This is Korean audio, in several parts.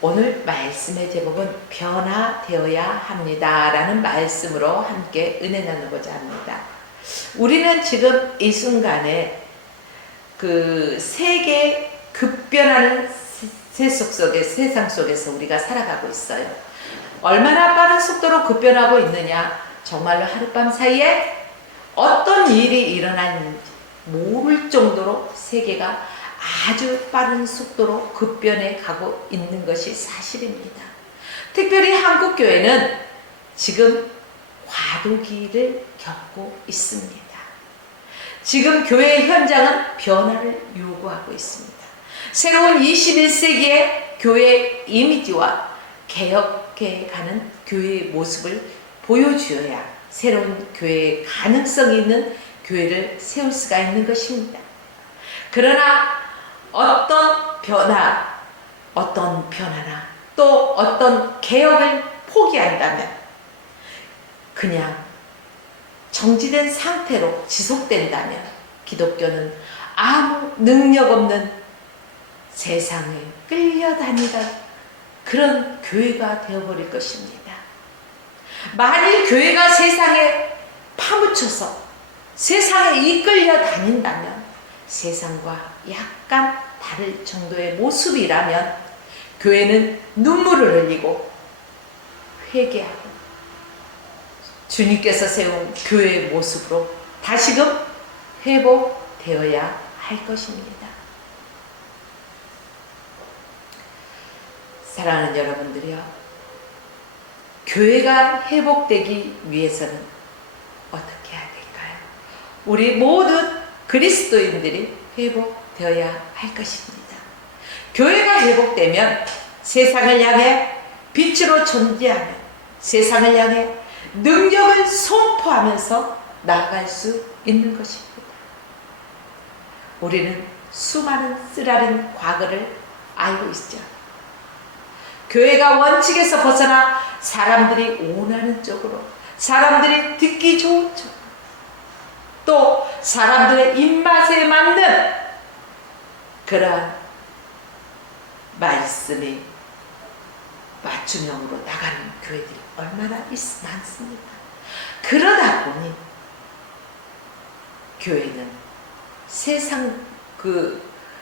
오늘 말씀의 제목은 변화되어야 합니다 라는 말씀으로 함께 은혜 나누고자 합니다. 우리는 지금 이 순간에 그 세계 급변하는 세상 속에서 우리가 살아가고 있어요. 얼마나 빠른 속도로 급변하고 있느냐, 정말로 하룻밤 사이에 어떤 일이 일어났는지 모를 정도로 세계가 아주 빠른 속도로 급변해 가고 있는 것이 사실입니다. 특별히 한국교회는 지금 과도기를 겪고 있습니다. 지금 교회 현장은 변화를 요구하고 있습니다. 새로운 21세기의 교회 이미지와 개혁해 가는 교회의 모습을 보여주어야 새로운 교회의 가능성이 있는 교회를 세울 수가 있는 것입니다. 그러나 어떤 변화나 또 어떤 개혁을 포기한다면 그냥 정지된 상태로 지속된다면 기독교는 아무 능력 없는 세상에 끌려다니다 그런 교회가 되어버릴 것입니다. 만일 교회가 세상에 파묻혀서 세상에 이끌려 다닌다면 세상과 약간 다를 정도의 모습이라면 교회는 눈물을 흘리고 회개하고 주님께서 세운 교회의 모습으로 다시금 회복되어야 할 것입니다. 사랑하는 여러분들이요, 교회가 회복되기 위해서는 어떻게 해야 될까요? 우리 모든 그리스도인들이 회복되어야 할 것입니다. 교회가 회복되면 세상을 향해 빛으로 존재하며 세상을 향해 능력을 선포하면서 나아갈 수 있는 것입니다. 우리는 수많은 쓰라린 과거를 알고 있죠. 교회가 원칙에서 벗어나 사람들이 원하는 쪽으로, 사람들이 듣기 좋은 쪽으로, 또 사람들의 입맛에 맞는 그러한 말씀이 맞춤형으로 나가는 교회들이 얼마나 많습니다. 그러다 보니 교회는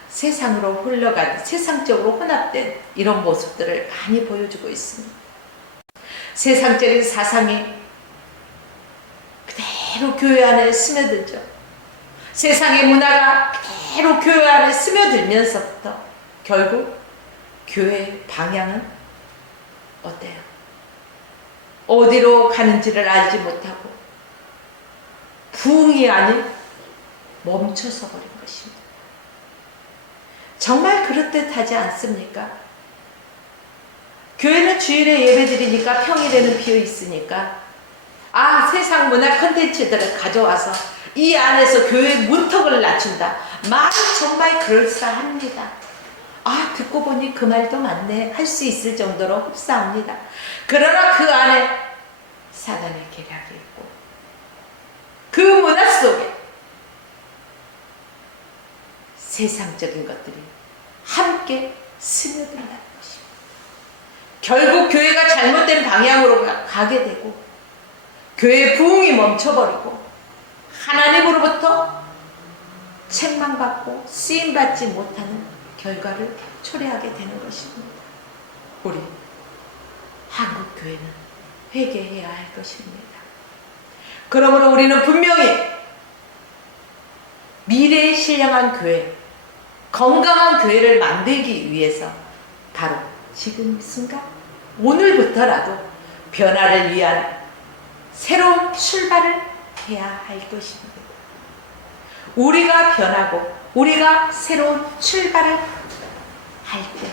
세상으로 흘러가는, 세상적으로 혼합된 이런 모습들을 많이 보여주고 있습니다. 세상적인 사상이 그대로 교회 안에 스며들죠. 세상의 문화가 그대로 교회 안에 스며들면서부터 결국 교회의 방향은 어때요? 어디로 가는지를 알지 못하고 부흥이 아닌 멈춰서 버린 것입니다. 정말 그렇듯하지 않습니까? 교회는 주일에 예배드리니까 평일에는 비어 있으니까 세상 문화 콘텐츠들을 가져와서 이 안에서 교회의 문턱을 낮춘다. 말은 정말 그럴싸합니다. 듣고 보니 그 말도 맞네 할 수 있을 정도로 흡사합니다. 그러나 그 안에 사단의 계략이 있고 그 문화 속에 세상적인 것들이 함께 스며든다는 것입니다. 결국 교회가 잘못된 방향으로 가게 되고 교회의 부흥이 멈춰버리고 하나님으로부터 책망받고 쓰임받지 못하는 결과를 초래하게 되는 것입니다. 우리 한국교회는 회개해야 할 것입니다. 그러므로 우리는 분명히 미래에 신령한 교회, 건강한 교회를 만들기 위해서 바로 지금 순간 오늘부터라도 변화를 위한 새로운 출발을 해야 할 것입니다. 우리가 변하고 우리가 새로운 출발을 할 때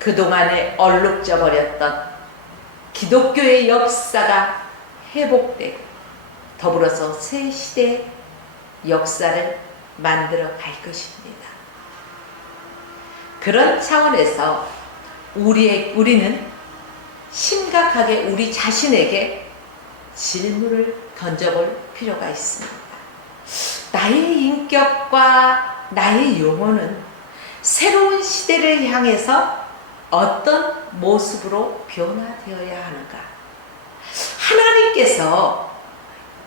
그동안에 얼룩져 버렸던 기독교의 역사가 회복되고 더불어서 새 시대의 역사를 만들어 갈 것입니다. 그런 차원에서 우리는 심각하게 우리 자신에게 질문을 던져볼 필요가 있습니다. 나의 인격과 나의 영혼은 새로운 시대를 향해서 어떤 모습으로 변화되어야 하는가? 하나님께서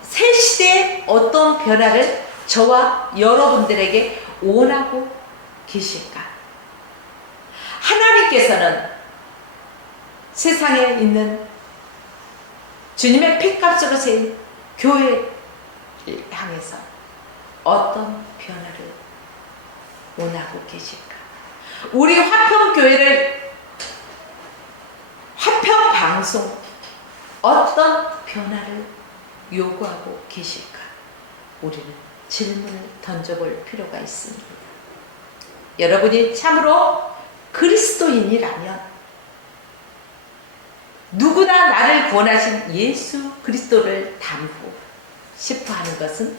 새 시대에 어떤 변화를 저와 여러분들에게 원하고 계실까? 하나님께서는 세상에 있는 주님의 피값으로 세인 교회를 향해서 어떤 변화를 원하고 계실까? 우리 화평교회를, 화평방송 어떤 변화를 요구하고 계실까? 우리는 질문을 던져볼 필요가 있습니다. 여러분이 참으로 그리스도인이라면 누구나 나를 구원하신 예수 그리스도를 닮고 싶어 하는 것은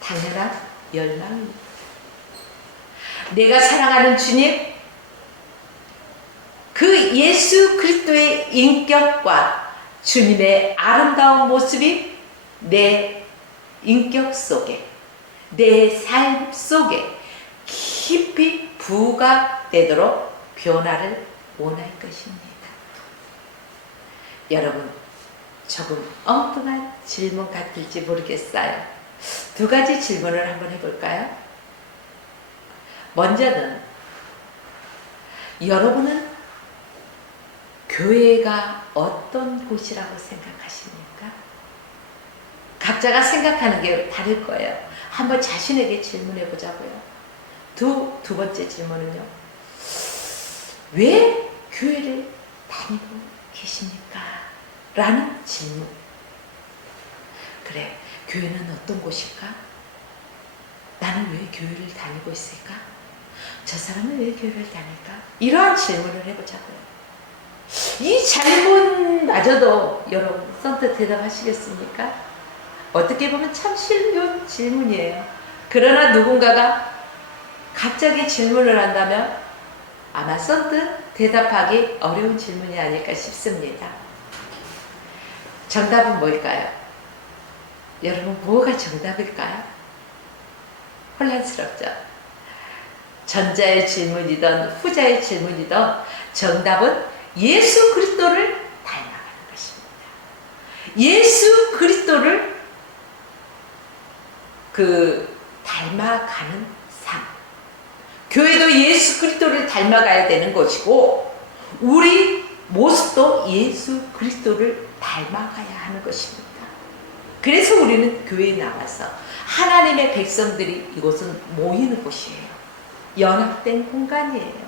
당연한 열망입니다. 내가 사랑하는 주님, 그 예수 그리스도의 인격과 주님의 아름다운 모습이 내 인격 속에, 내 삶 속에 깊이 부각되도록 변화를 원할 것입니다. 여러분, 조금 엉뚱한 질문 같을지 모르겠어요. 두 가지 질문을 한번 해볼까요? 먼저는, 여러분은 교회가 어떤 곳이라고 생각하십니까? 각자가 생각하는 게 다를 거예요. 한번 자신에게 질문해 보자고요. 두 번째 질문은요. 왜 교회를 다니고 계십니까? 라는 질문. 그래, 교회는 어떤 곳일까? 나는 왜 교회를 다니고 있을까? 저 사람은 왜 교회를 다닐까? 이러한 질문을 해보자고요. 이 질문마저도 여러분 선뜻 대답하시겠습니까? 어떻게 보면 참 쉬운 질문이에요. 그러나 누군가가 갑자기 질문을 한다면 아마 선뜻 대답하기 어려운 질문이 아닐까 싶습니다. 정답은 뭘까요? 여러분, 뭐가 정답일까요? 혼란스럽죠? 전자의 질문이든 후자의 질문이든 정답은 예수 그리스도를 닮아가는 것입니다. 예수 그리스도를 닮아가는 삶. 교회도 예수 그리스도를 닮아가야 되는 것이고, 우리 모습도 예수 그리스도를 닮아가야 하는 것입니다. 그래서 우리는 교회에 나와서 하나님의 백성들이 이곳은 모이는 곳이에요. 연합된 공간이에요.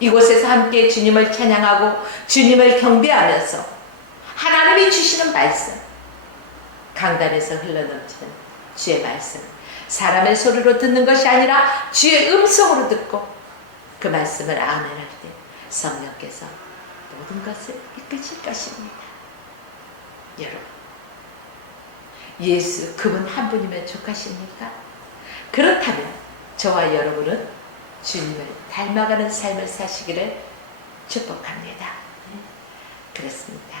이곳에서 함께 주님을 찬양하고 주님을 경배하면서 하나님이 주시는 말씀, 강단에서 흘러넘치는 주의 말씀, 사람의 소리로 듣는 것이 아니라 주의 음성으로 듣고 그 말씀을 아멘할 때 성령께서 모든 것을 이끄실 것입니다. 여러분, 예수 그분 한 분이면 족하십니까? 그렇다면 저와 여러분은 주님을 닮아가는 삶을 사시기를 축복합니다. 그렇습니다.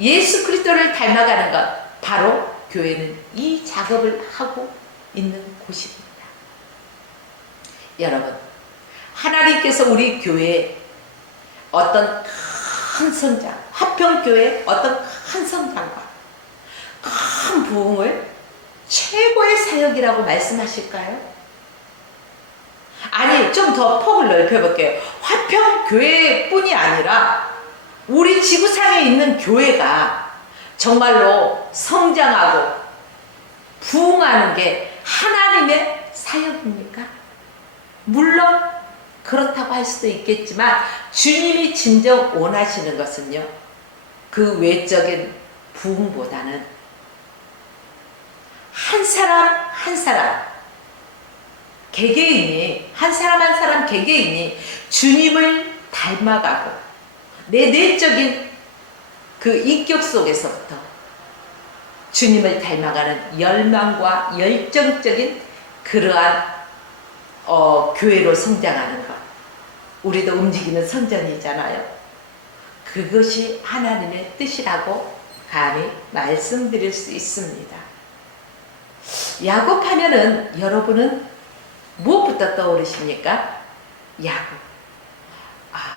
예수 그리스도를 닮아가는 것, 바로 교회는 이 작업을 하고 있는 곳입니다. 여러분, 하나님께서 우리 교회에 어떤 큰 성장, 화평교회의 어떤 큰 성장과 큰 부흥을 최고의 사역이라고 말씀하실까요? 아니, 좀 더 폭을 넓혀볼게요. 화평교회뿐이 아니라 우리 지구상에 있는 교회가 정말로 성장하고 부흥하는 게 하나님의 사역입니까? 물론 그렇다고 할 수도 있겠지만 주님이 진정 원하시는 것은요, 그 외적인 부흥보다는 한 사람 한 사람 개개인이, 한 사람 한 사람 개개인이 주님을 닮아가고 내 내적인 그 인격 속에서부터 주님을 닮아가는 열망과 열정적인 그러한 교회로 성장하는 것. 우리도 움직이는 선전이잖아요. 그것이 하나님의 뜻이라고 감히 말씀드릴 수 있습니다. 야곱 하면은 여러분은 무엇부터 떠오르십니까? 야곱. 아,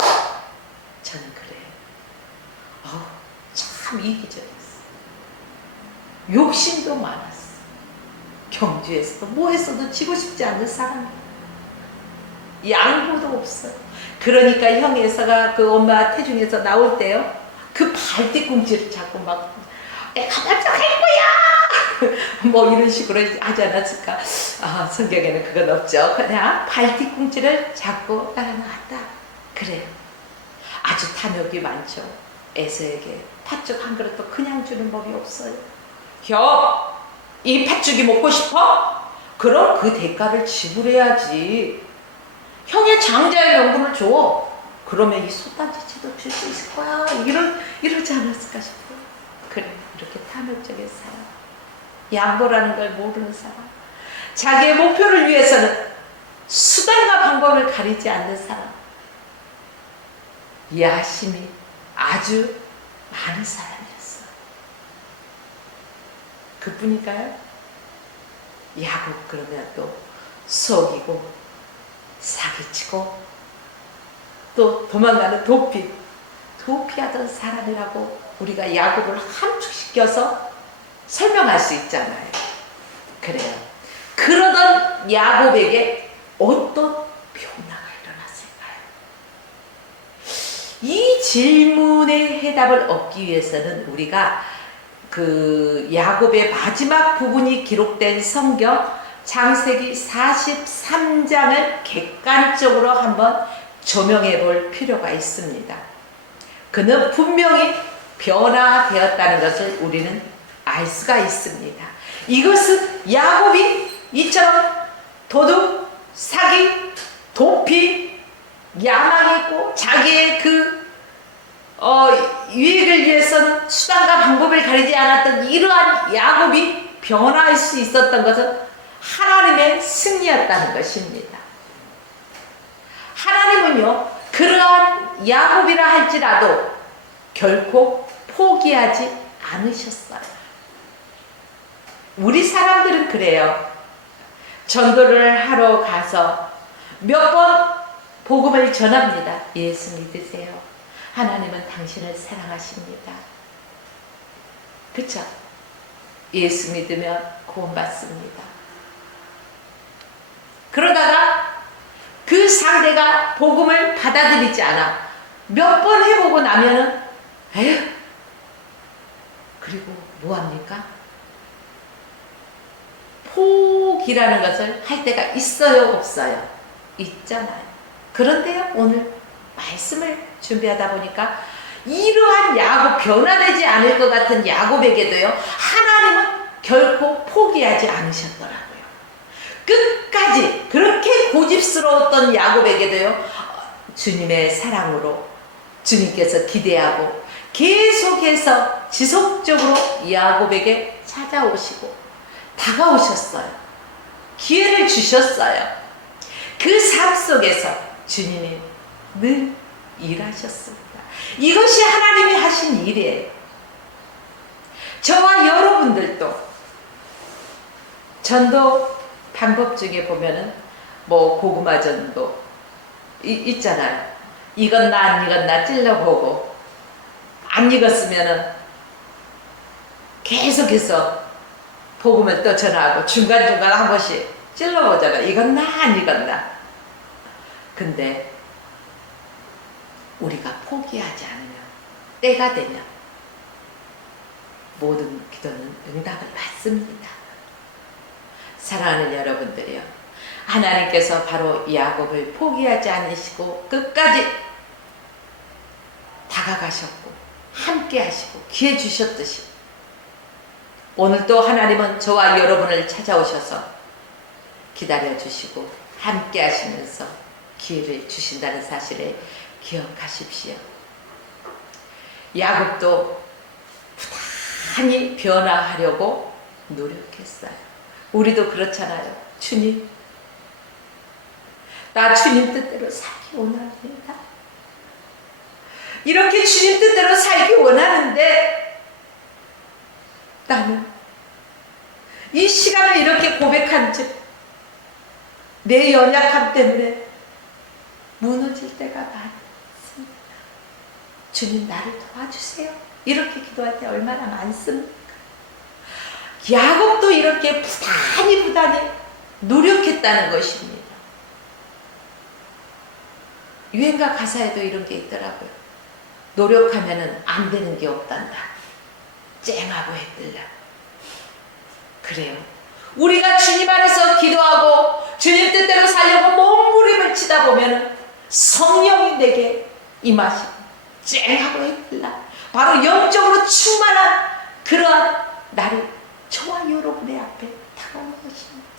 저는 그래요. 참 이기적이었어. 욕심도 많았어. 경주에서도 뭐했어도 지고 싶지 않는 사람. 양보도 없어. 그러니까 형 에서가 그 엄마 태중에서 나올 때요, 그 발뒤꿈치를 잡고 막 내가 먼저 갈 거야 뭐 이런 식으로 하지 않았을까. 성경에는 그건 없죠. 그냥 발뒤꿈치를 잡고 따라나갔다. 그래요. 아주 탐욕이 많죠. 에서에게 팥죽 한 그릇도 그냥 주는 법이 없어요. 형, 이 팥죽이 먹고 싶어? 그럼 그 대가를 지불해야지. 형의 장자의 명분을 줘. 그러면 이 솥단지체도 줄 수 있을 거야. 이러지 않았을까 싶어요. 그래, 이렇게 탐욕적인 사람, 양보라는 걸 모르는 사람, 자기의 목표를 위해서는 수단과 방법을 가리지 않는 사람, 야심이 아주 많은 사람이었어요. 그뿐일까요? 야곱 그러면 또 속이고 사기치고 또 도망가는 도피하던 사람이라고 우리가 야곱을 함축시켜서 설명할 수 있잖아요. 그래요. 그러던 야곱에게 어떤 변화가 일어났을까요? 이 질문의 해답을 얻기 위해서는 우리가 그 야곱의 마지막 부분이 기록된 성경 창세기 43장을 객관적으로 한번 조명해 볼 필요가 있습니다. 그는 분명히 변화되었다는 것을 우리는 알 수가 있습니다. 이것은 야곱이 이처럼 도둑, 사기, 도피, 야망했고 자기의 그 유익을 위해서는 수단과 방법을 가리지 않았던 이러한 야곱이 변화할 수 있었던 것은 하나님의 승리였다는 것입니다. 하나님은요, 그러한 야곱이라 할지라도 결코 포기하지 않으셨어요. 우리 사람들은 그래요. 전도를 하러 가서 몇 번 복음을 전합니다. 예수 믿으세요. 하나님은 당신을 사랑하십니다. 그쵸? 예수 믿으면 구원받습니다. 그러다가 그 상대가 복음을 받아들이지 않아 몇 번 해보고 나면은 에휴, 그리고 뭐합니까? 포기라는 것을 할 때가 있어요, 없어요? 있잖아요. 그런데요, 오늘 말씀을 준비하다 보니까 이러한 야곱, 변화되지 않을 것 같은 야곱에게도요, 하나님은 결코 포기하지 않으셨더라고요. 끝까지 그렇게 고집스러웠던 야곱에게도요, 주님의 사랑으로 주님께서 기대하고 계속해서 지속적으로 야곱에게 찾아오시고 다가오셨어요. 기회를 주셨어요. 그 삶 속에서 주님이 늘 일하셨습니다. 이것이 하나님이 하신 일이에요. 저와 여러분들도 전도 방법 중에 보면은 뭐 고구마 전도 있잖아요. 익었나 안 익었나 찔러보고 안 익었으면은 계속해서 복음을 또 전하고 중간중간 한 번씩 찔러보잖아. 익었나 안 익었나. 근데 우리가 포기하지 않으면, 때가 되면 모든 기도는 응답을 받습니다. 사랑하는 여러분들이요, 하나님께서 바로 야곱을 포기하지 않으시고 끝까지 다가가셨고 함께 하시고 기회 주셨듯이 오늘도 하나님은 저와 여러분을 찾아오셔서 기다려주시고 함께 하시면서 기회를 주신다는 사실을 기억하십시오. 야곱도 부단히 변화하려고 노력했어요. 우리도 그렇잖아요. 주님, 나 주님 뜻대로 살기 원합니다. 이렇게 주님 뜻대로 살기 원하는데 나는 이 시간을 이렇게 고백한 즉 내 연약함 때문에 무너질 때가 많습니다. 주님 나를 도와주세요. 이렇게 기도할 때 얼마나 많습니까? 야곱도 이렇게 부단히 노력했다는 것입니다. 유행가 가사에도 이런 게 있더라고요. 노력하면은 안 되는 게 없단다. 쨍하고 해뜰라. 그래요. 우리가 주님 안에서 기도하고 주님 뜻대로 살려고 몸부림을 치다 보면은 성령이 내게 임하시고 쨍하고 해뜰라. 바로 영적으로 충만한 그러한 날이 저와 여러분의 앞에 다가오는 것입니다.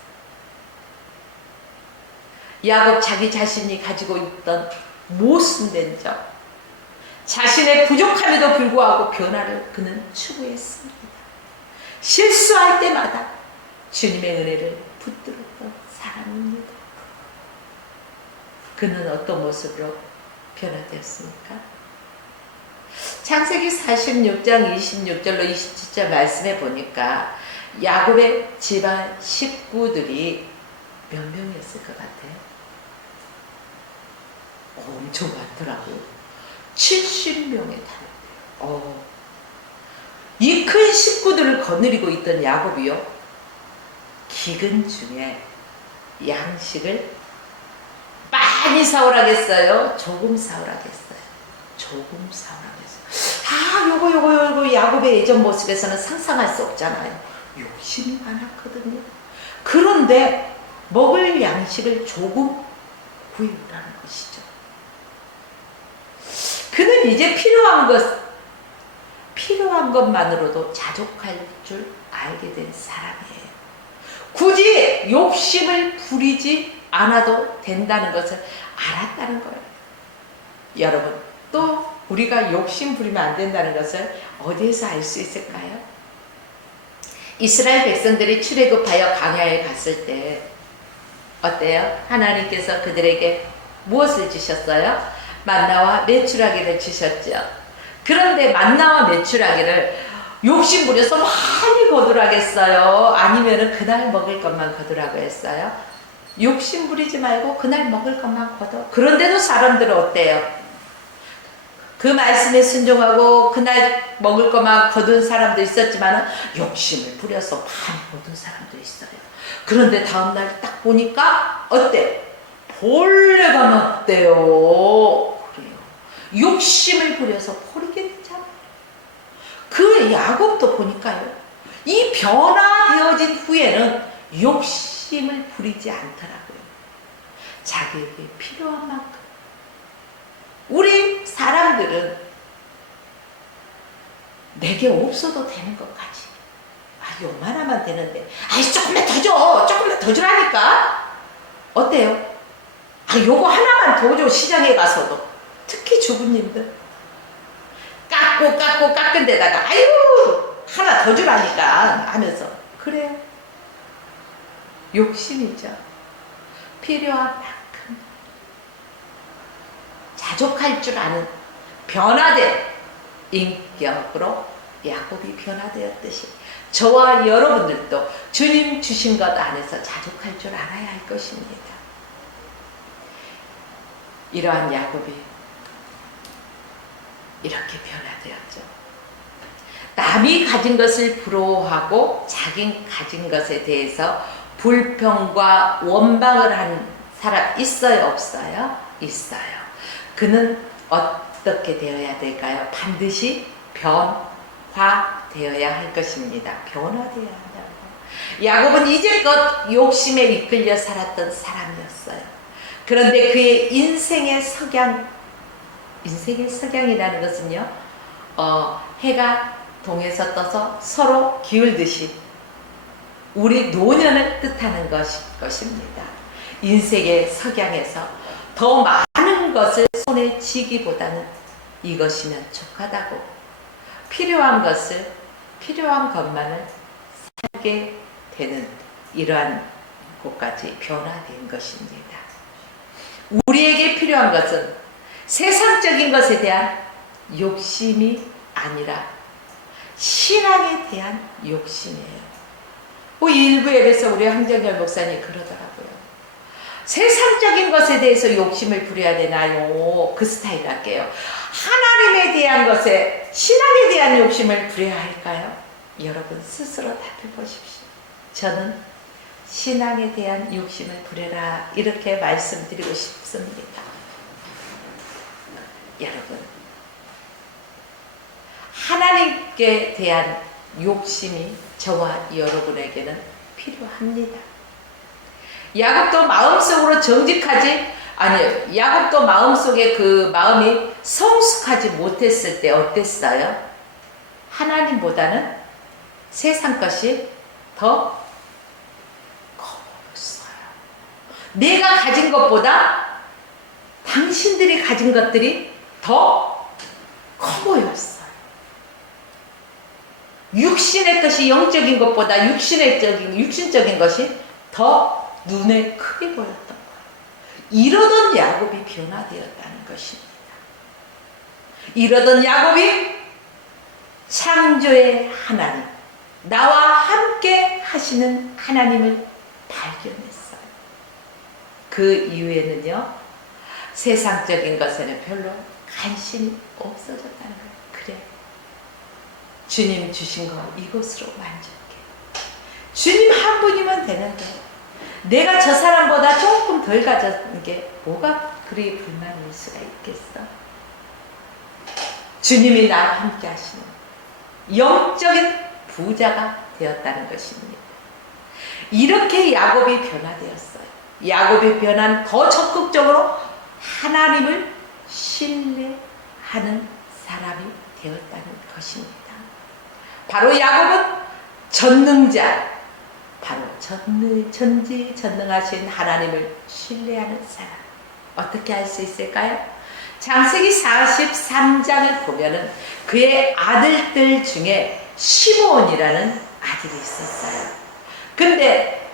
야곱 자기 자신이 가지고 있던 모순된 점, 자신의 부족함에도 불구하고 변화를 그는 추구했습니다. 실수할 때마다 주님의 은혜를 붙들었던 사람입니다. 그는 어떤 모습으로 변화되었습니까? 창세기 46장 26절로 27절 말씀해 보니까 야곱의 집안 식구들이 몇 명이었을 것 같아요? 엄청 많더라고요. 70명에 달했대요. 이 큰 식구들을 거느리고 있던 야곱이요, 기근 중에 양식을 많이 사오라겠어요? 조금 사오라겠어요? 조금 사오라겠어요. 요거 야곱의 예전 모습에서는 상상할 수 없잖아요. 욕심이 많았거든요. 그런데 먹을 양식을 조금 구해오라는 것이죠. 그는 이제 필요한 것만으로도 자족할 줄 알게 된 사람이에요. 굳이 욕심을 부리지 않아도 된다는 것을 알았다는 거예요. 여러분, 또 우리가 욕심 부리면 안 된다는 것을 어디에서 알 수 있을까요? 이스라엘 백성들이 출애굽하여 광야에 갔을 때 어때요? 하나님께서 그들에게 무엇을 주셨어요? 만나와 메추라기를 주셨죠. 그런데 만나와 메추라기를 욕심 부려서 많이 거두라겠어요? 아니면은 그날 먹을 것만 거두라고 했어요? 욕심 부리지 말고 그날 먹을 것만 거둬. 그런데도 사람들은 어때요? 그 말씀에 순종하고 그날 먹을 것만 거둔 사람도 있었지만 욕심을 부려서 많이 거둔 사람도 있어요. 그런데 다음날 딱 보니까 어때? 벌레가 났대요. 그래요. 욕심을 부려서 버리게 되잖아요. 그 야곱도 보니까요, 이 변화되어진 후에는 욕심을 부리지 않더라고요. 자기에게 필요한 만큼. 우리 사람들은 내게 없어도 되는 것까지, 요만하면 되는데, 조금만 더 줘, 조금만 더 주라니까. 어때요? 요거 하나만 더 줘. 시장에 가서도, 특히 주부님들 깎은 데다가 하나 더 주라니까 하면서. 그래요. 욕심이죠. 필요한 만큼 자족할 줄 아는 변화된 인격으로 야곱이 변화되었듯이 저와 여러분들도 주님 주신 것 안에서 자족할 줄 알아야 할 것입니다. 이러한 야곱이 이렇게 변화되었죠. 남이 가진 것을 부러워하고 자기 가진 것에 대해서 불평과 원망을 한 사람 있어요, 없어요? 있어요. 그는 어떻게 되어야 될까요? 반드시 변화되어야 할 것입니다. 변화되어야 한다고. 야곱은 이제껏 욕심에 이끌려 살았던 사람이었어요. 그런데 그의 인생의 석양이라는 것은요, 해가 동에서 떠서 서로 기울듯이 우리 노년을 뜻하는 것입니다. 인생의 석양에서 더 많은 것을 손에 쥐기보다는 이것이면 족하다고, 필요한 것만을 살게 되는 이러한 곳까지 변화된 것입니다. 우리에게 필요한 것은 세상적인 것에 대한 욕심이 아니라 신앙에 대한 욕심이에요. 일부 예배에서 우리 황정열 목사님 그러더라고요. 세상적인 것에 대해서 욕심을 부려야 되나요? 그 스타일 할게요. 하나님에 대한 것에, 신앙에 대한 욕심을 부려야 할까요? 여러분 스스로 답해 보십시오. 저는 신앙에 대한 욕심을 부려라, 이렇게 말씀드리고 싶습니다. 여러분, 하나님께 대한 욕심이 저와 여러분에게는 필요합니다. 야곱도 마음속으로 정직하지, 아니요, 야곱도 마음속에 그 마음이 성숙하지 못했을 때 어땠어요? 하나님보다는 세상 것이 더 커보였어요. 내가 가진 것보다 당신들이 가진 것들이 더 커 보였어요. 육신의 것이 영적인 것보다 육신적인 것이 더 눈에 크게 보였던 거예요. 이러던 야곱이 변화되었다는 것입니다. 이러던 야곱이 창조의 하나님, 나와 함께 하시는 하나님을 발견했어요. 그 이후에는요, 세상적인 것에는 별로 관심이 없어졌다는 거예요. 그래, 주님 주신 거 이것으로 만족해. 주님 한 분이면 되는데 내가 저 사람보다 조금 덜 가졌는 게 뭐가 그리 불만일 수가 있겠어? 주님이 나와 함께 하시는 영적인 부자가 되었다는 것입니다. 이렇게 야곱이 변화되었어요. 야곱이 변한 더 적극적으로 하나님을 신뢰하는 사람이 되었다는 것입니다. 바로 야곱은 전능자, 바로 전지전능하신 하나님을 신뢰하는 사람. 어떻게 할 수 있을까요? 창세기 43장을 보면은 그의 아들들 중에 시므온이라는 아들이 있었어요. 근데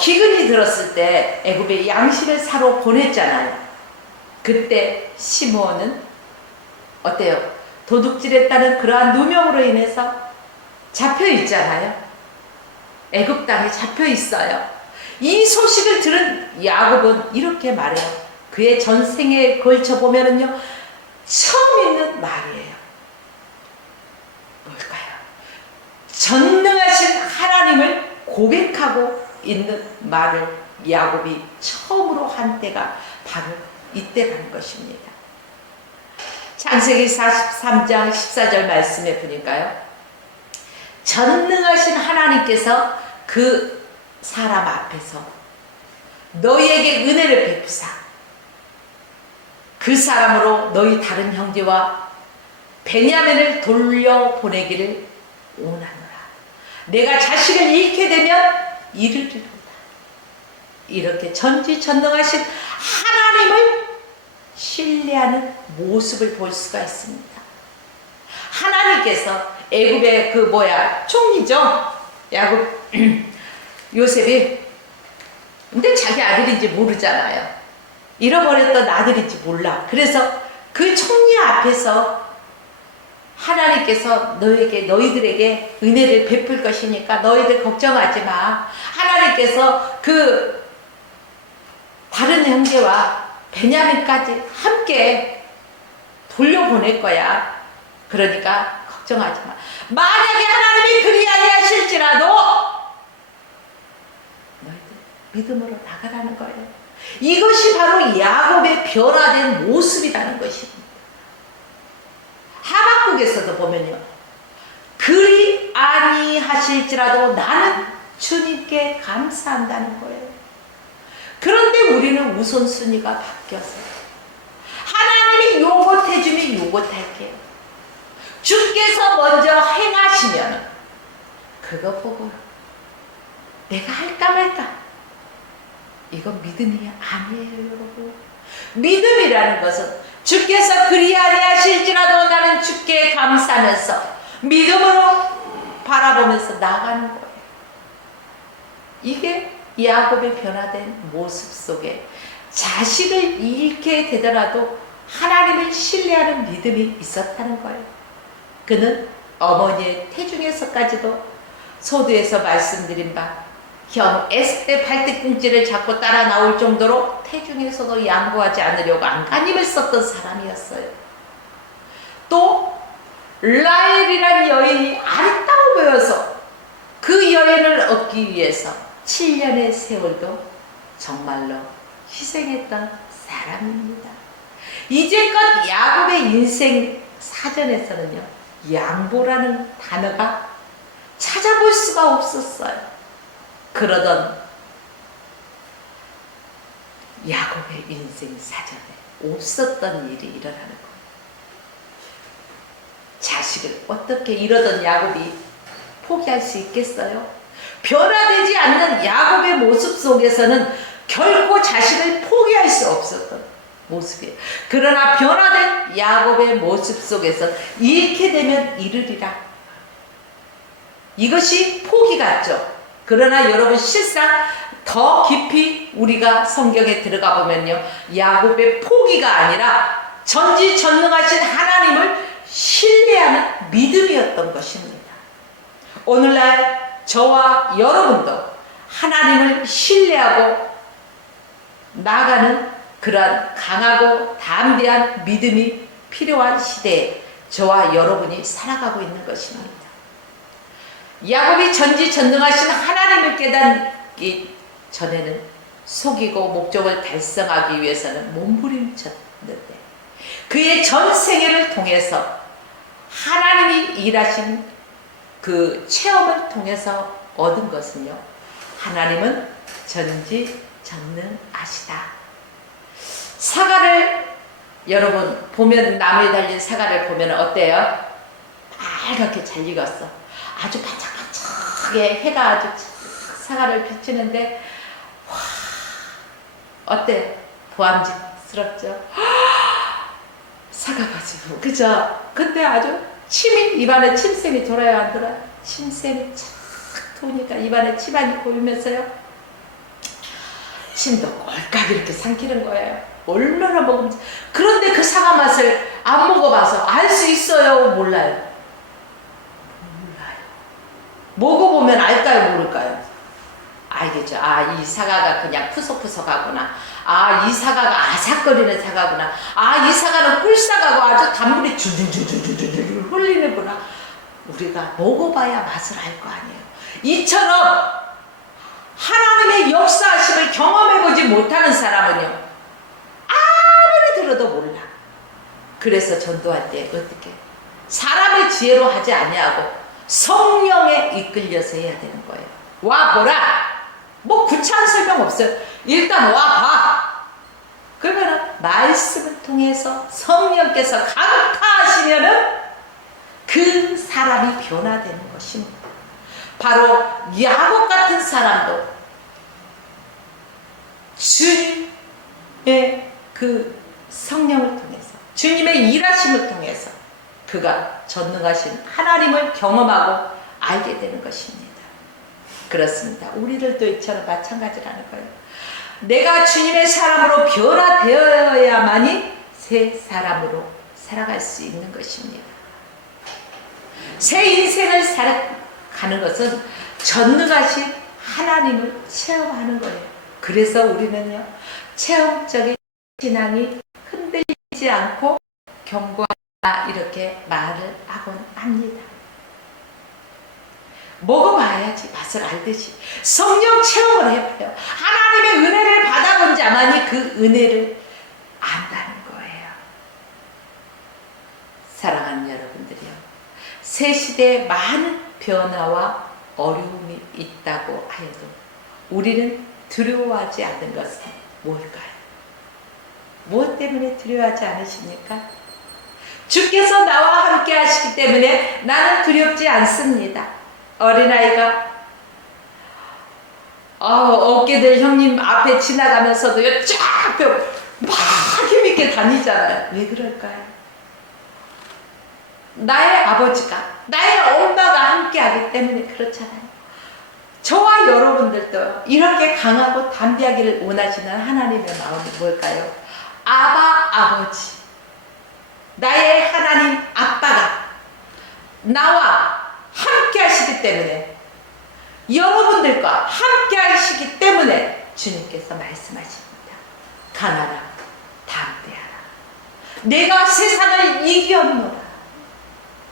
기근이 들었을 때 애굽에 양식을 사러 보냈잖아요. 그때 시므온은 어때요? 도둑질했다는 그러한 누명으로 인해서 잡혀 있잖아요. 애굽 땅에 잡혀 있어요. 이 소식을 들은 야곱은 이렇게 말해요. 그의 전생에 걸쳐 보면은요, 처음 있는 말이에요. 뭘까요? 전능하신 하나님을 고백하고 있는 말을 야곱이 처음으로 한 때가 바로 이때라는 것입니다. 창세기 43장 14절 말씀에 보니까요, 전능하신 하나님께서 그 사람 앞에서 너희에게 은혜를 베푸사 그 사람으로 너희 다른 형제와 베냐민을 돌려보내기를 원하노라. 내가 자식을 잃게 되면 이르리로다. 이렇게 전지전능하신 하나님을 신뢰하는 모습을 볼 수가 있습니다. 하나님께서 애굽의 총리죠. 야곱 요셉이, 근데 자기 아들인지 모르잖아요. 잃어버렸던 아들인지 몰라. 그래서 그 총리 앞에서 하나님께서 너희들에게 은혜를 베풀 것이니까 너희들 걱정하지 마. 하나님께서 그 다른 형제와 베냐민까지 함께 돌려보낼 거야. 그러니까 걱정하지 마. 만약에 하나님이 그리 아니하실지라도 너희들 믿음으로 나가라는 거예요. 이것이 바로 야곱의 변화된 모습이라는 것입니다. 하박국에서도 보면요, 그리 아니하실지라도 나는 주님께 감사한다는 거예요. 그런데 우리는 우선순위가 바뀌었어요. 하나님이 요것 해주면 요것 할게요. 주께서 먼저 행하시면 그거 보고 내가 할까 말까. 이건 믿음이 아니에요, 여러분. 믿음이라는 것은 주께서 그리 아니하실지라도 나는 주께 감사하면서 믿음으로 바라보면서 나가는 거예요. 이게 야곱의 변화된 모습 속에 자식을 잃게 되더라도 하나님을 신뢰하는 믿음이 있었다는 거예요. 그는 어머니의 태중에서까지도 서두에서 말씀드린 바 형 에스테 발뒤꿈치를 잡고 따라 나올 정도로 태중에서도 양보하지 않으려고 안간힘을 썼던 사람이었어요. 또 라헬이란 여인이 아리따워 보여서 그 여인을 얻기 위해서 7년의 세월도 정말로 희생했던 사람입니다. 이제껏 야곱의 인생 사전에서는요, 양보라는 단어가 찾아볼 수가 없었어요. 그러던 야곱의 인생 사전에 없었던 일이 일어나는 거예요. 자식을 어떻게 이러던 야곱이 포기할 수 있겠어요? 변화되지 않는 야곱의 모습 속에서는 결코 자식을 포기할 수 없었던 모습이에요. 그러나 변화된 야곱의 모습 속에서 잃게 되면 잃으리라. 이것이 포기 같죠? 그러나 여러분 실상 더 깊이 우리가 성경에 들어가 보면요, 야곱의 포기가 아니라 전지전능하신 하나님을 신뢰하는 믿음이었던 것입니다. 오늘날 저와 여러분도 하나님을 신뢰하고 나아가는 그러한 강하고 담대한 믿음이 필요한 시대에 저와 여러분이 살아가고 있는 것입니다. 야곱이 전지전능하신 하나님을 깨닫기 전에는 속이고 목적을 달성하기 위해서는 몸부림쳤는데, 그의 전 생애를 통해서 하나님이 일하신 그 체험을 통해서 얻은 것은요, 하나님은 전지전능하시다. 사과를 여러분 보면, 나무에 달린 사과를 보면 어때요? 빨갛게 잘 익었어. 아주 반짝반짝하게 해가 아주 사과를 비추는데, 와, 어때? 보암직스럽죠? 사과가지고, 그죠? 근데 아주 침이, 입안에 침샘이 돌아요, 안 돌아요? 침샘이 착 도니까 입안에 침안이 고이면서요, 침도 꼴깍 이렇게 삼키는 거예요. 얼마나 먹으면. 그런데 그 사과 맛을 안 먹어봐서 알 수 있어요, 몰라요? 먹어보면 알까요, 모를까요? 알겠죠. 아, 이 사과가 그냥 푸석푸석하구나. 아, 이 사과가 아삭거리는 사과구나. 아, 이 사과는 꿀사과고 아주 단물이 줄줄줄줄줄 흘리는구나. 우리가 먹어봐야 맛을 알 거 아니에요. 이처럼 하나님의 역사하심을 경험해보지 못하는 사람은요, 아무리 들어도 몰라. 그래서 전도할 때 어떻게? 사람의 지혜로 하지 아니하고 성령에 이끌려서 해야 되는 거예요. 와 보라. 뭐 구차한 설명 없어요. 일단 와 봐. 그러면 말씀을 통해서 성령께서 강타하시면은 그 사람이 변화되는 것입니다. 바로 야곱 같은 사람도 주님의 그 성령을 통해서, 주님의 일하심을 통해서 그가 전능하신 하나님을 경험하고 알게 되는 것입니다. 그렇습니다. 우리들도 이처럼 마찬가지라는 거예요. 내가 주님의 사람으로 변화되어야만이 새 사람으로 살아갈 수 있는 것입니다. 새 인생을 살아가는 것은 전능하신 하나님을 체험하는 거예요. 그래서 우리는요, 체험적인 신앙이 흔들리지 않고 견고하다 이렇게 말을 하곤 합니다. 먹어봐야지 맛을 알듯이 성령 체험을 해봐요. 하나님의 은혜를 받아본 자만이 그 은혜를 안다는 거예요. 사랑하는 여러분들이요, 새 시대에 많은 변화와 어려움이 있다고 하여도 우리는 두려워하지 않는 것은 뭘까요? 무엇 때문에 두려워하지 않으십니까? 주께서 나와 함께 하시기 때문에 나는 두렵지 않습니다. 어린아이가 어깨들 형님 앞에 지나가면서도요, 쫙 막 힘있게 다니잖아요. 왜 그럴까요? 나의 아버지가, 나의 엄마가 함께 하기 때문에 그렇잖아요. 저와 여러분들도 이렇게 강하고 담대하기를 원하시는 하나님의 마음이 뭘까요? 아버지, 나의 하나님 아빠가 나와 함께 하시기 때문에 여러분들과 함께 하시기 때문에 주님께서 말씀하십니다. 강하라 담대하라 내가 세상을 이겼노라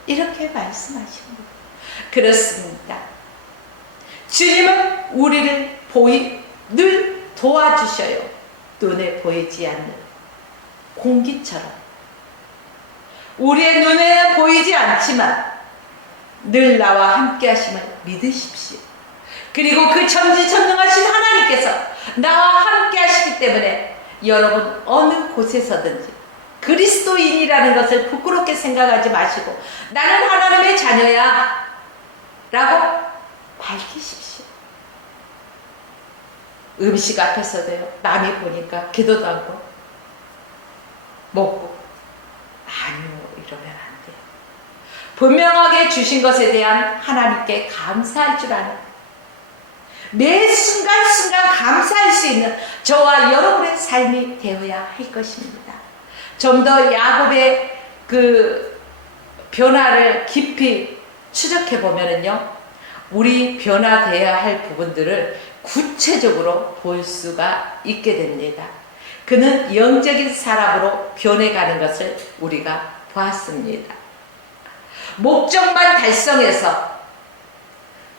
이렇게 말씀하십니다. 그렇습니다. 주님은 우리를 늘 도와주셔요. 눈에 보이지 않는 공기처럼 우리의 눈에는 보이지 않지만 늘 나와 함께 하심을 믿으십시오. 그리고 그 전지전능하신 하나님께서 나와 함께 하시기 때문에 여러분 어느 곳에서든지 그리스도인이라는 것을 부끄럽게 생각하지 마시고 나는 하나님의 자녀야 라고 밝히십시오. 음식 앞에서도요. 남이 보니까 기도도 하고 먹고 아니요 이러면 안 돼요. 분명하게 주신 것에 대한 하나님께 감사할 줄 아는 매 순간순간 감사할 수 있는 저와 여러분의 삶이 되어야 할 것입니다. 좀 더 야곱의 그 변화를 깊이 추적해 보면은요, 우리 변화되어야 할 부분들을 구체적으로 볼 수가 있게 됩니다. 그는 영적인 사람으로 변해가는 것을 우리가 보았습니다. 목적만 달성해서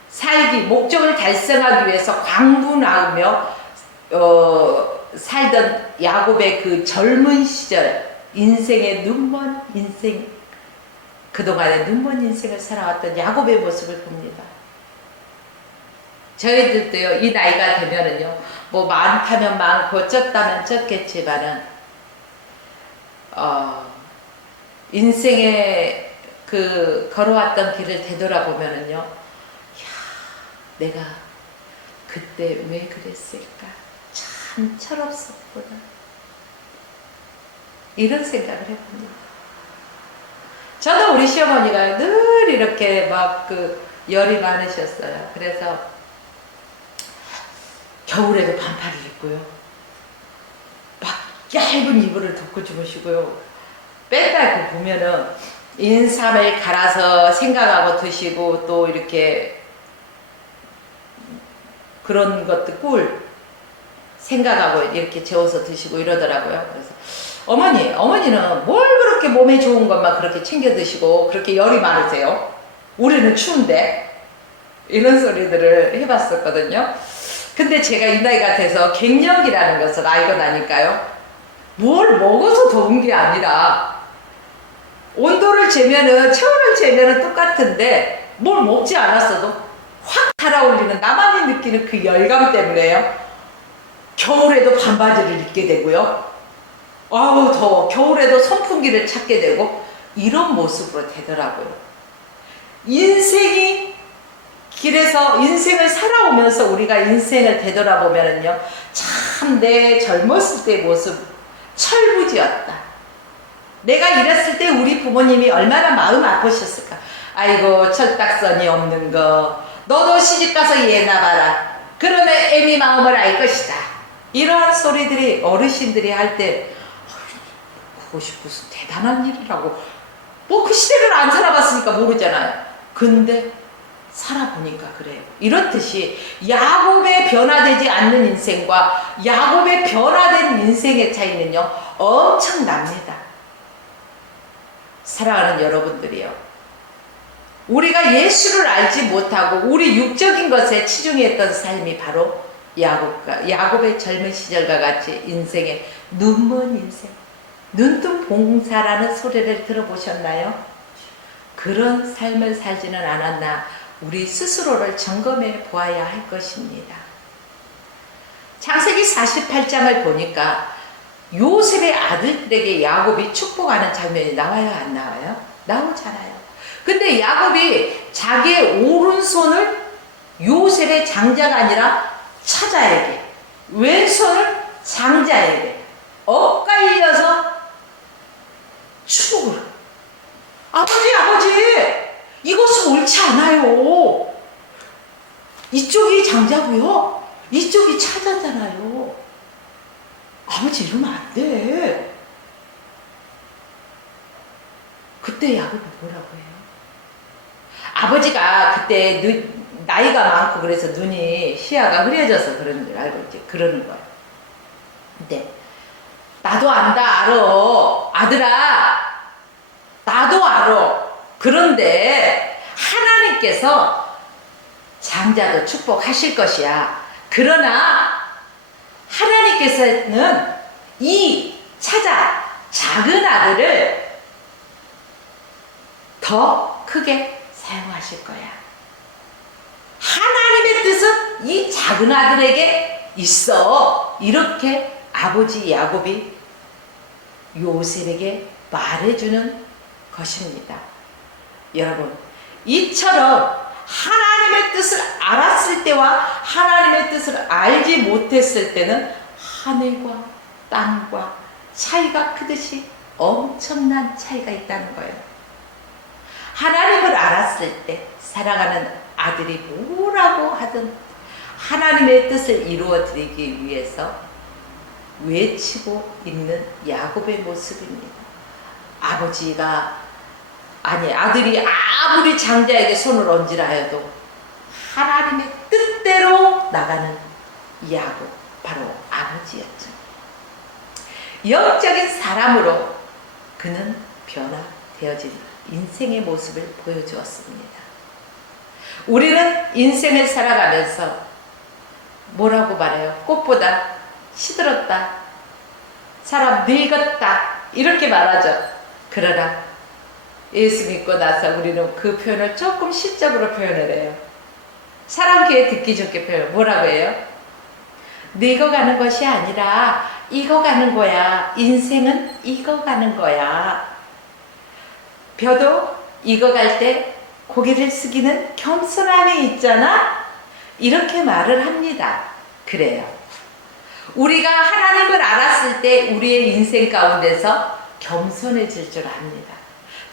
살기, 목적을 달성하기 위해서 광분하며 살던 야곱의 그 젊은 시절, 인생의 눈먼 인생, 그동안의 눈먼 인생을 살아왔던 야곱의 모습을 봅니다. 저희들도요, 이 나이가 되면은요, 뭐 많다면 많고 적다면 적겠지만은, 인생의 그 걸어왔던 길을 되돌아보면은요, 야, 내가 그때 왜 그랬을까? 참 철없었구나. 이런 생각을 해봅니다. 저도 우리 시어머니가 늘 이렇게 막 그 열이 많으셨어요. 그래서 겨울에도 반팔을 입고요. 막 얇은 이불을 덮고 주무시고요. 맨날 그 보면은 인삼을 갈아서 생강하고 드시고 또 이렇게 그런 것도 꿀 생강하고 이렇게 재워서 드시고 이러더라고요. 그래서 어머니는 뭘 그렇게 몸에 좋은 것만 그렇게 챙겨 드시고 그렇게 열이 많으세요? 우리는 추운데? 이런 소리들을 해봤었거든요. 근데 제가 이 나이가 돼서 갱년기라는 것을 알고 나니까요. 뭘 먹어서 더운 게 아니라 온도를 재면은, 체온을 재면은 똑같은데 뭘 먹지 않았어도 확 달아올리는, 나만이 느끼는 그 열감 때문에요. 겨울에도 반바지를 입게 되고요. 아우 더워. 겨울에도 선풍기를 찾게 되고 이런 모습으로 되더라고요. 길에서 인생을 살아오면서 우리가 인생을 되돌아보면은요, 참 내 젊었을 때의 모습 철부지였다. 내가 이랬을 때 우리 부모님이 얼마나 마음 아프셨을까. 아이고 철딱선이 없는 거, 너도 시집가서 얘나 봐라. 그러면 애미 마음을 알 것이다. 이러한 소리들이 어르신들이 할 때 그것이 무슨 대단한 일이라고. 뭐 그 시대를 안 살아봤으니까 모르잖아요. 근데 살아보니까 그래요. 이렇듯이 야곱의 변화되지 않는 인생과 야곱의 변화된 인생의 차이는요, 엄청납니다. 사랑하는 여러분들이요, 우리가 예수를 알지 못하고 우리 육적인 것에 치중했던 삶이 바로 야곱의 젊은 시절과 같이 인생의 눈먼 인생, 눈뜬 봉사라는 소리를 들어보셨나요? 그런 삶을 살지는 않았나, 우리 스스로를 점검해 보아야 할 것입니다. 창세기 48장을 보니까 요셉의 아들들에게 야곱이 축복하는 장면이 나와요, 안 나와요? 나오잖아요. 근데 야곱이 자기의 오른손을 요셉의 장자가 아니라 차자에게, 왼손을 장자에게 엇갈려서 축복을. 아버지, 이것은 옳지 않아요. 이쪽이 장자고요, 이쪽이 차자잖아요. 아버지 이러면 안 돼. 그때 야곱이 뭐라고 해요? 아버지가 그때 나이가 많고 그래서 눈이 시야가 흐려져서 그러는 줄 알고 이제 그러는 거예요. 근데 나도 안다 알어 아들아 나도 알어. 그런데 하나님께서 장자도 축복하실 것이야. 그러나 하나님께서는 이 작은 아들을 더 크게 사용하실 거야. 하나님의 뜻은 이 작은 아들에게 있어. 이렇게 아버지 야곱이 요셉에게 말해주는 것입니다. 여러분, 이처럼 하나님의 뜻을 알았을 때와 하나님의 뜻을 알지 못했을 때는 하늘과 땅과 차이가 크듯이 엄청난 차이가 있다는 거예요. 하나님을 알았을 때 사랑하는 아들이 뭐라고 하든 하나님의 뜻을 이루어 드리기 위해서 외치고 있는 야곱의 모습입니다. 아들이 아무리 장자에게 손을 얹으라 해도 하나님의 뜻대로 나가는 야곱, 바로 아버지였죠. 영적인 사람으로 그는 변화되어진 인생의 모습을 보여주었습니다. 우리는 인생을 살아가면서 뭐라고 말해요? 꽃보다 시들었다, 사람 늙었다, 이렇게 말하죠. 그러나 예수 믿고 나서 우리는 그 표현을 조금 시적으로 표현을 해요. 사람 귀에 듣기 좋게 표현, 뭐라고 해요? 늙어가는 것이 아니라 익어가는 거야. 인생은 익어가는 거야. 벼도 익어갈 때 고개를 숙이는 겸손함이 있잖아. 이렇게 말을 합니다. 그래요. 우리가 하나님을 알았을 때 우리의 인생 가운데서 겸손해질 줄 압니다.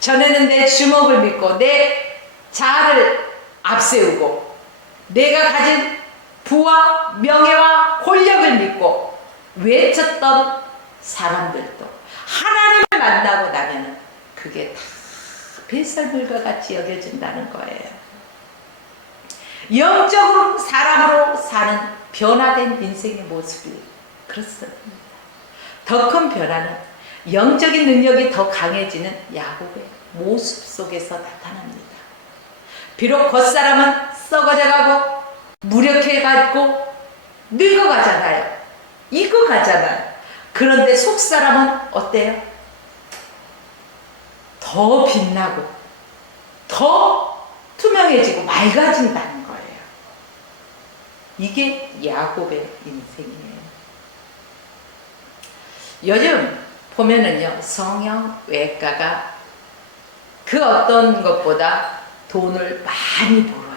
전에는 내 주먹을 믿고 내 자아를 앞세우고 내가 가진 부와 명예와 권력을 믿고 외쳤던 사람들도 하나님을 만나고 나면 그게 다 뱃설물과 같이 여겨진다는 거예요. 영적으로 사람으로 사는 변화된 인생의 모습이 그렇습니다. 더 큰 변화는 영적인 능력이 더 강해지는 야곱의 모습 속에서 나타납니다. 비록 겉사람은 썩어져가고 무력해가고 늙어가잖아요. 익어가잖아요. 그런데 속사람은 어때요? 더 빛나고 더 투명해지고 맑아진다는 거예요. 이게 야곱의 인생이에요. 요즘 보면은요, 성형외과가 그 어떤 것보다 돈을 많이 벌어요.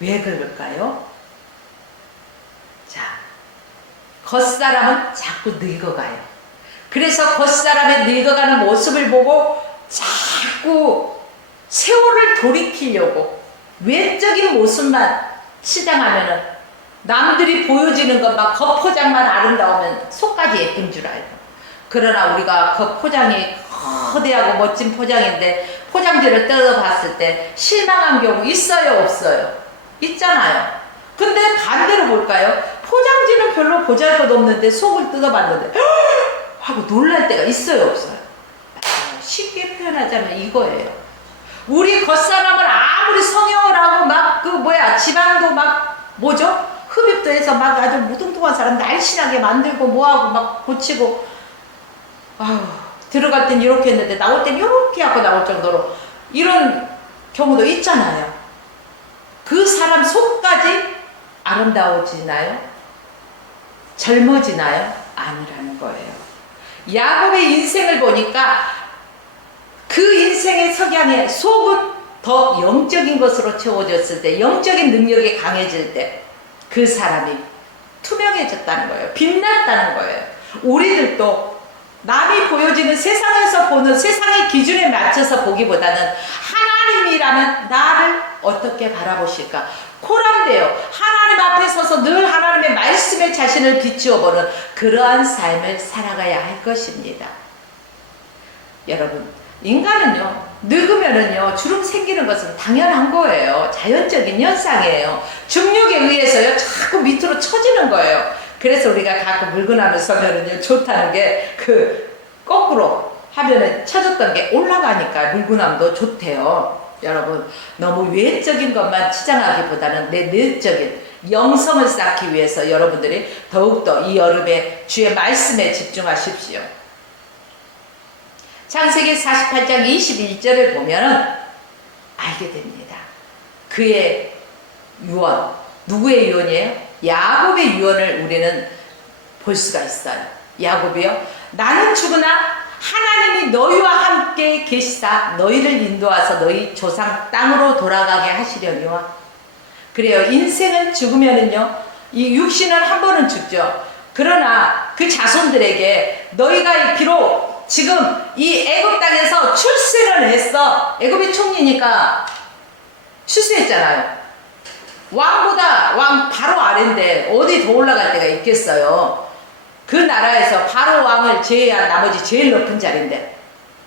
왜 그럴까요? 자, 겉사람은 자꾸 늙어가요. 그래서 겉사람의 늙어가는 모습을 보고 자꾸 세월을 돌이키려고 외적인 모습만 치장하면은 남들이 보여지는 것만 겉포장만 아름다우면 속까지 예쁜 줄 알고, 그러나 우리가 겉포장이 거대하고 멋진 포장인데 포장지를 뜯어봤을 때 실망한 경우 있어요, 없어요? 있잖아요. 근데 반대로 볼까요? 포장지는 별로 보잘것없는데 속을 뜯어봤는데 하고 놀랄 때가 있어요, 없어요? 쉽게 표현하자면 이거예요. 우리 겉사람을 아무리 성형을 하고 막 지방도 막 흡입도 해서 막 아주 무뚱뚱한 사람 날씬하게 만들고 뭐하고 막 고치고, 들어갈 땐 이렇게 했는데 나올 땐 이렇게 하고 나올 정도로 이런 경우도 있잖아요. 그 사람 속까지 아름다워지나요? 젊어지나요? 아니라는 거예요. 야곱의 인생을 보니까 그 인생의 석양에 속은 더 영적인 것으로 채워졌을 때, 영적인 능력이 강해질 때 그 사람이 투명해졌다는 거예요. 빛났다는 거예요. 우리들도 남이 보여지는 세상에서 보는 세상의 기준에 맞춰서 보기보다는 하나님이라면 나를 어떻게 바라보실까? 코람되어 하나님 앞에 서서 늘 하나님의 말씀에 자신을 비추어 보는 그러한 삶을 살아가야 할 것입니다. 여러분, 인간은요, 늙으면은요 주름 생기는 것은 당연한 거예요. 자연적인 현상이에요. 중력에 의해서요 자꾸 밑으로 처지는 거예요. 그래서 우리가 가끔 물구나무 서면은요 좋다는 게 그 거꾸로 하면은 쳐졌던 게 올라가니까 물구나무도 좋대요. 여러분 너무 외적인 것만 치장하기보다는 내 내적인 영성을 쌓기 위해서 여러분들이 더욱더 이 여름에 주의 말씀에 집중하십시오. 창세기 48장 21절을 보면은 알게 됩니다. 그의 유언, 누구의 유언이에요? 야곱의 유언을 우리는 볼 수가 있어요. 야곱이요, 나는 죽으나 하나님이 너희와 함께 계시다 너희를 인도하사 너희 조상 땅으로 돌아가게 하시려니와. 그래요. 인생은 죽으면은요 이 육신은 한 번은 죽죠. 그러나 그 자손들에게 너희가 비록 지금 이 애굽 땅에서 출세를 했어. 애굽이 총리니까 출세했잖아요. 왕보다 왕 바로 아래인데 어디 더 올라갈 데가 있겠어요. 그 나라에서 바로 왕을 제외한 나머지 제일 높은 자리인데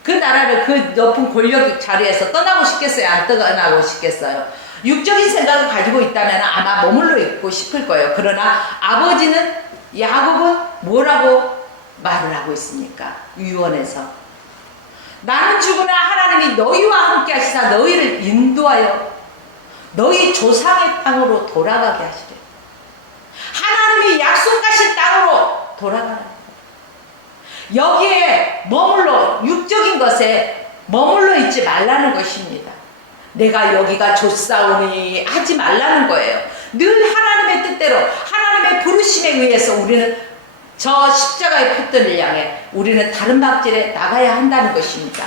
그 나라를 그 높은 권력 자리에서 떠나고 싶겠어요? 안 떠나고 싶겠어요? 육적인 생각을 가지고 있다면 아마 머물러 있고 싶을 거예요. 그러나 아버지는 야곱은 뭐라고 말을 하고 있습니까? 유언에서 나는 죽으나 하나님이 너희와 함께 하시사 너희를 인도하여 너희 조상의 땅으로 돌아가게 하시려. 하나님이 약속하신 땅으로 돌아가는 거예요. 여기에 머물러 육적인 것에 머물러 있지 말라는 것입니다. 내가 여기가 좋사오니 하지 말라는 거예요. 늘 하나님의 뜻대로 하나님의 부르심에 의해서 우리는 저 십자가의 표대를 향해 우리는 다른 박질에 나가야 한다는 것입니다.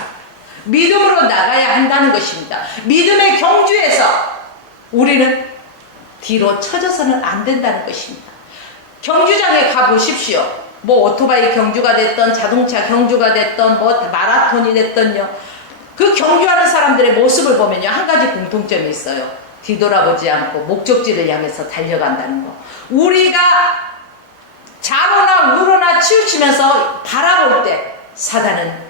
믿음으로 나가야 한다는 것입니다. 믿음의 경주에서 우리는 뒤로 쳐져서는 안 된다는 것입니다. 경주장에 가보십시오. 뭐 오토바이 경주가 됐던 자동차 경주가 됐던 뭐 마라톤이 됐던요. 그 경주하는 사람들의 모습을 보면요 한 가지 공통점이 있어요. 뒤돌아보지 않고 목적지를 향해서 달려간다는 거. 우리가 좌로나 우로나 치우치면서 바라볼 때 사단은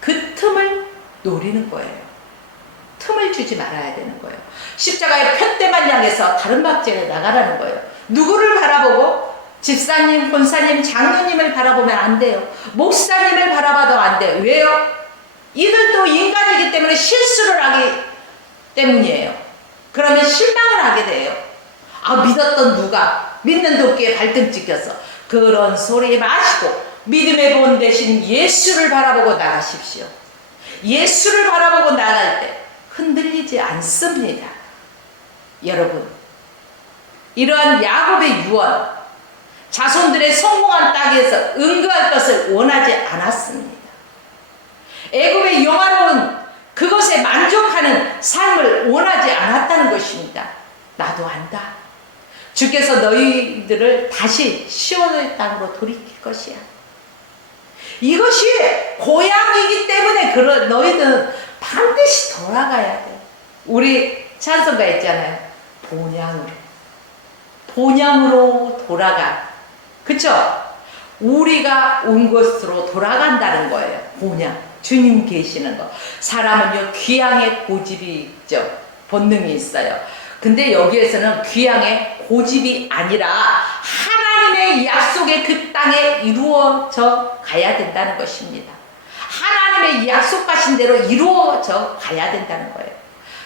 그 틈을 노리는 거예요. 틈을 주지 말아야 되는 거예요. 십자가의 편대만 향해서 다른 박제에 나가라는 거예요. 누구를 바라보고? 집사님, 권사님, 장로님을 바라보면 안 돼요. 목사님을 바라봐도 안 돼요. 왜요? 이들도 인간이기 때문에 실수를 하기 때문이에요. 그러면 실망을 하게 돼요. 아, 믿었던 누가 믿는 도끼에 발등 찍혀서 그런 소리 마시고 믿음의 본 대신 예수를 바라보고 나가십시오. 예수를 바라보고 나갈 때 흔들리지 않습니다. 여러분, 이러한 야곱의 유언, 자손들의 성공한 땅에서 응거할 것을 원하지 않았습니다. 애굽의 영화로운 그것에 만족하는 삶을 원하지 않았다는 것입니다. 나도 안다. 주께서 너희들을 다시 시온의 땅으로 돌이킬 것이야. 이것이 고향이기 때문에 너희들은 반드시 돌아가야 돼. 우리 찬송가 있잖아요. 본향으로 돌아가. 그쵸? 우리가 온 곳으로 돌아간다는 거예요. 본향. 주님 계시는 거. 사람은요 귀향의 고집이 있죠. 본능이 있어요. 근데 여기에서는 귀향의 고집이 아니라 하나님의 약속의 그 땅에 이루어져 가야 된다는 것입니다. 하나님의 약속하신 대로 이루어져 가야 된다는 거예요.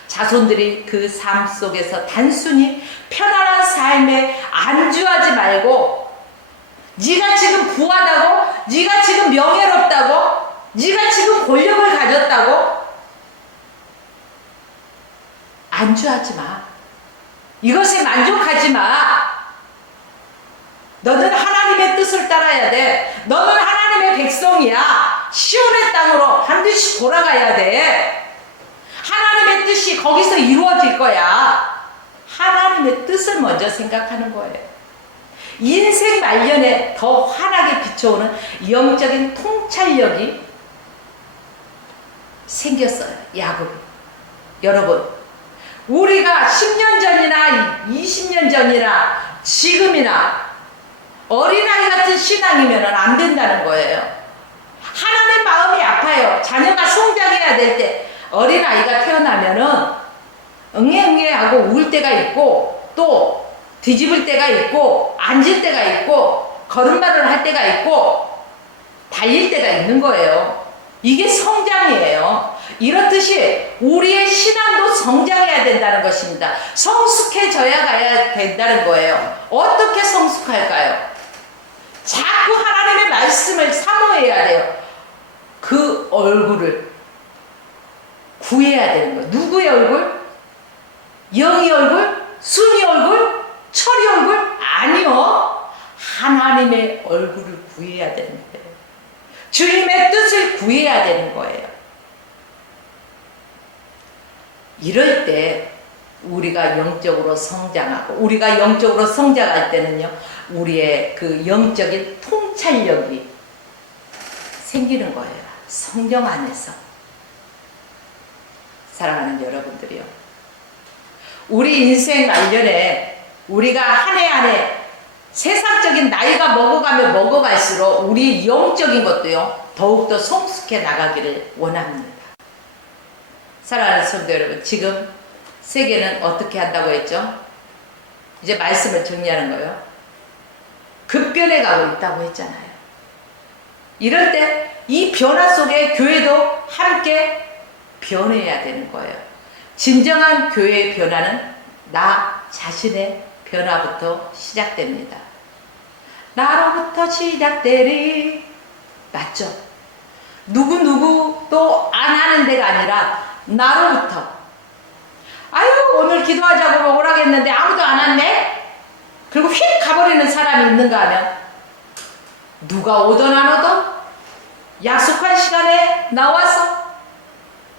자손들이 그 삶 속에서 단순히 편안한 삶에 안주하지 말고 네가 지금 부하다고, 네가 지금 명예롭다고, 네가 지금 권력을 가졌다고 안주하지 마. 이것에 만족하지 마. 너는 하나님의 뜻을 따라야 돼. 너는 하나님의 백성이야. 시온의 땅으로 반드시 돌아가야 돼. 하나님의 뜻이 거기서 이루어질 거야. 하나님의 뜻을 먼저 생각하는 거예요. 인생 말년에 더 환하게 비춰오는 영적인 통찰력이 생겼어요. 야곱이. 여러분, 우리가 10년 전이나 20년 전이나 지금이나 어린아이 같은 신앙이면 안 된다는 거예요. 하나님 마음이 아파요. 자녀가 성장해야 될 때 어린아이가 태어나면은 응애응애하고 울 때가 있고 또 뒤집을 때가 있고 앉을 때가 있고 걸음마를 할 때가 있고 달릴 때가 있는 거예요. 이게 성장이에요. 이렇듯이 우리의 신앙도 성장해야 된다는 것입니다. 성숙해져야 가야 된다는 거예요. 어떻게 성숙할까요? 자꾸 하나님의 말씀을 사모해야 돼요. 그 얼굴을 구해야 되는 거예요. 누구의 얼굴? 영의 얼굴? 순의 얼굴? 철의 얼굴? 아니요. 하나님의 얼굴을 구해야 되는 거예요. 주님의 뜻을 구해야 되는 거예요. 이럴 때 우리가 영적으로 성장하고, 우리가 영적으로 성장할 때는요, 우리의 그 영적인 통찰력이 생기는 거예요. 성령 안에서. 사랑하는 여러분들이요, 우리 인생 말년에 우리가 한 해 한 해 세상적인 나이가 먹어가면 먹어갈수록 우리 영적인 것도요 더욱더 성숙해 나가기를 원합니다. 사랑하는 성도 여러분, 지금 세계는 어떻게 한다고 했죠? 이제 말씀을 정리하는 거예요. 급변해 가고 있다고 했잖아요. 이럴 때 이 변화 속에 교회도 함께 변해야 되는 거예요. 진정한 교회의 변화는 나 자신의 변화부터 시작됩니다. 나로부터 시작되리. 맞죠? 누구도 안 하는 데가 아니라 나로부터. 아유, 오늘 기도하자고 뭐 오라겠는데 아무도 안 왔네? 그리고 휙 가버리는 사람이 있는가 하면, 누가 오든 안 오든 약속한 시간에 나와서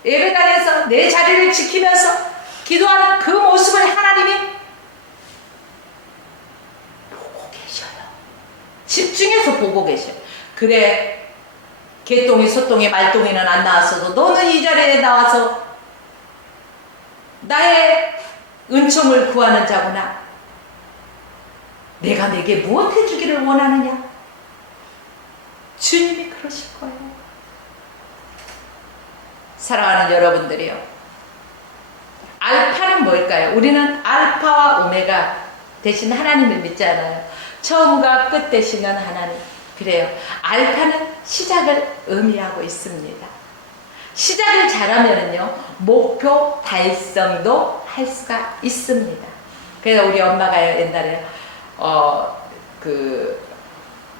예배당에서 내 자리를 지키면서 기도하는 그 모습을 하나님이 보고 계셔요. 집중해서 보고 계셔요. 그래, 개똥이 소똥이 말똥이는 안 나왔어도 너는 이 자리에 나와서 나의 은총을 구하는 자구나. 내가 내게 무엇 해주기를 원하느냐? 주님이 그러실 거예요. 사랑하는 여러분들이요, 알파는 뭘까요? 우리는 알파와 오메가 대신 하나님을 믿잖아요. 처음과 끝 되시는 하나님. 그래요. 알파는 시작을 의미하고 있습니다. 시작을 잘하면은요, 목표 달성도 할 수가 있습니다. 그래서 우리 엄마가 옛날에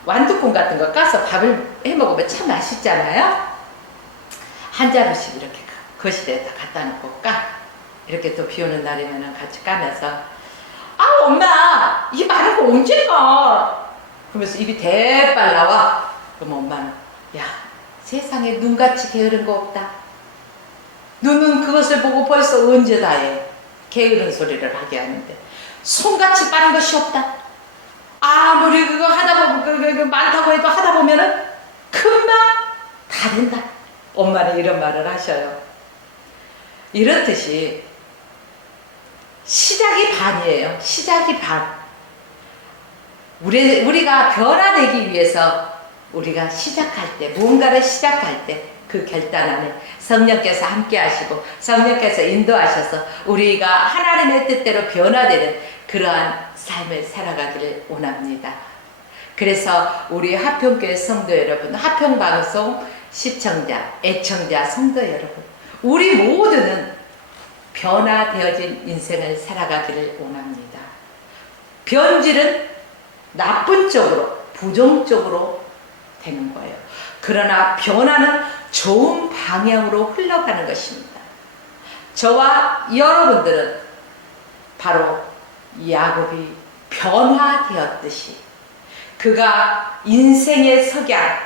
완두콩 같은 거 까서 밥을 해 먹으면 참 맛있잖아요. 한 자루씩 이렇게 거실에다 갖다 놓고 까. 이렇게 또 비 오는 날이면 같이 까면서, 아, 엄마, 이 많은 거 언제 까? 그러면서 입이 대빨 나와. 그럼 엄마는, 야, 세상에 눈같이 게으른 거 없다. 눈은 그것을 보고 벌써 언제 다 해. 게으른 소리를 하게 하는데, 손같이 빠른 것이 없다. 아무리 그거 하다 보면, 많다고 해도 하다 보면은 금방 다 된다. 엄마는 이런 말을 하셔요. 이렇듯이 시작이 반이에요. 시작이 반. 우리가 변화되기 위해서 우리가 시작할 때, 무언가를 시작할 때 그 결단 안에 성령께서 함께 하시고 성령께서 인도하셔서 우리가 하나님의 뜻대로 변화되는 그러한 삶을 살아가기를 원합니다. 그래서 우리 하평교회 성도 여러분, 하평방송 시청자, 애청자, 성도 여러분, 우리 모두는 변화되어진 인생을 살아가기를 원합니다. 변질은 나쁜 쪽으로, 부정적으로 되는 거예요. 그러나 변화는 좋은 방향으로 흘러가는 것입니다. 저와 여러분들은 바로 야곱이 변화되었듯이 그가 인생의 석양,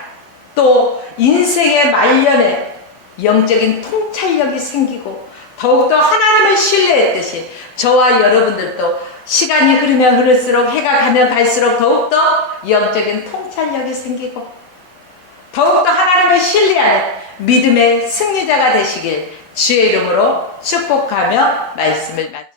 또 인생의 말년에 영적인 통찰력이 생기고 더욱더 하나님을 신뢰했듯이 저와 여러분들도 시간이 흐르면 흐를수록, 해가 가면 갈수록 더욱더 영적인 통찰력이 생기고 더욱더 하나님을 신뢰하는 믿음의 승리자가 되시길 주의 이름으로 축복하며 말씀을 마칩니다.